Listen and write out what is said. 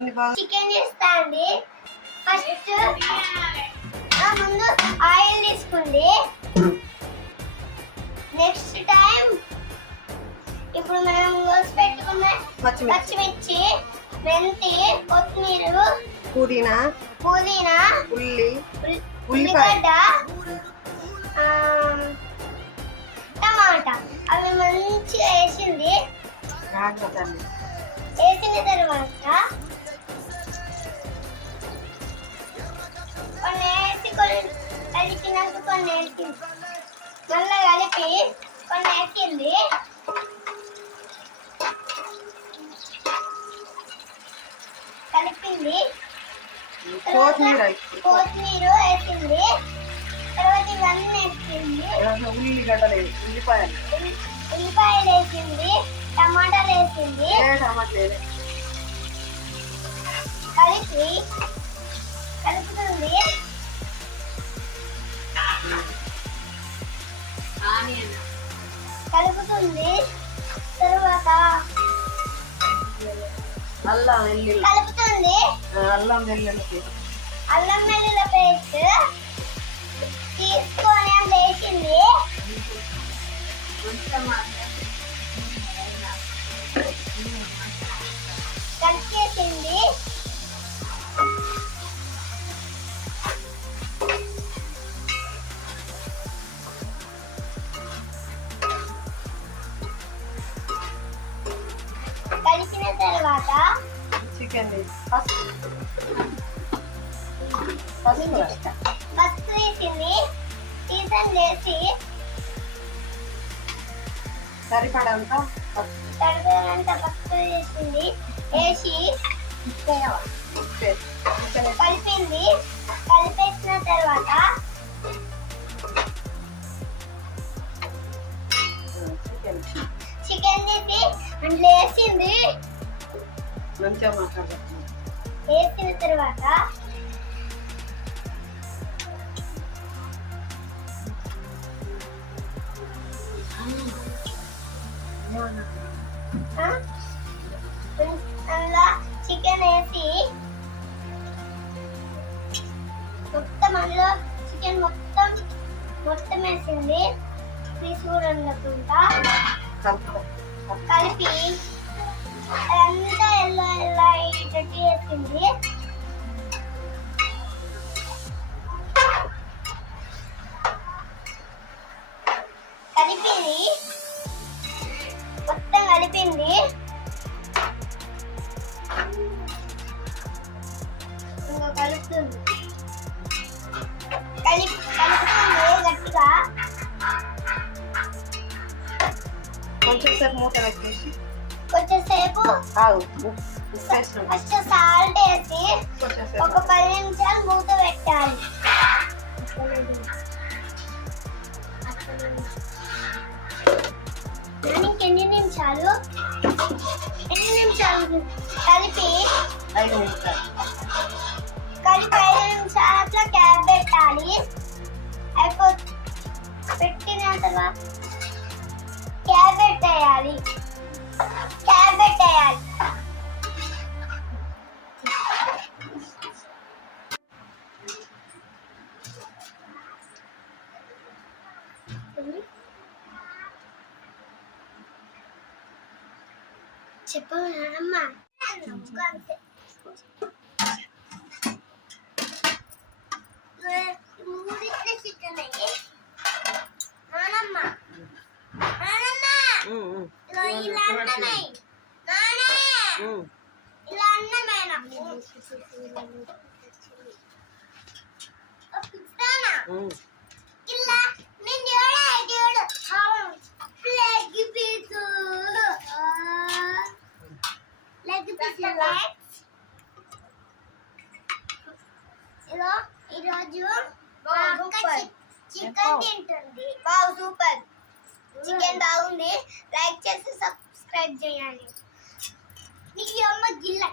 Chicken చేస్తా అండి. First ముందు ఆయిల్ తీసుకుంది. నెక్స్ట్ టైం ఇప్పుడు మనం కోసి పెట్టుకున్న పచ్చిమిర్చి, మెంతి, కొత్తిమీర, పుదీనా, ఉల్లిగడ్డ, టమాటా అవి మంచిగా వేసింది. వేసిన తర్వాత కొన్ని వేసి కలిపినాక కొన్ని వేసింది. మళ్ళీ కలిపి కొన్ని వేసింది. కలిపింది. కొత్తిమీర వేసింది. తర్వాత ఇవన్నీ వేసింది. ఉల్లిపాయలు వేసింది. టమాటాలు వేసింది. కలుపుతుంది. తర్వాత కలుపుతుంది. అల్లం వెల్లుల్లి పేస్ట్ తీసుకొని అది వేసింది. కలిపేసింది. కలిపిన తర్వాత చికెన్ పసుపు వేసింది. సీజన్ వేసి సరిపడంత పసుపు వేసింది. వేసి కలిపింది. కలిపేసిన తర్వాత చికెన్ తీసి అందులో వేసింది. వేసిన తర్వాత అందులో చికెన్ వేసి అందులో చికెన్ మొత్తం వేసింది. పీస్ కూడా ఉండకుండా కలిపి అదంతా ఎల్లో అయ్యేటట్టు వేసింది. మొత్తం కలిపింది. ఇంకా కలుపుతుంది. గట్టిగా కొంచెంసేపు మూత పెట్టేసి కొంచెంసేపు ఫస్ట్ సాల్ట్ వేసి ఒక 10 నిమిషాలు మూత పెట్టాలి. ఎన్ని నిమిషాలు కలిపి 5 నిమిషాలు అట్లా క్యాప్ పెట్టాలి. పెట్టిన తర్వాత క్యాప్ పెట్టేయాలి. చెప్పమ్మా ఈరోజు చికెన్ తింటుంది. Wow super. చికెన్ బాగుంది. లైక్ చేసి సబ్స్క్రైబ్ చేయండి. మీకు అమ్మ గిల్ల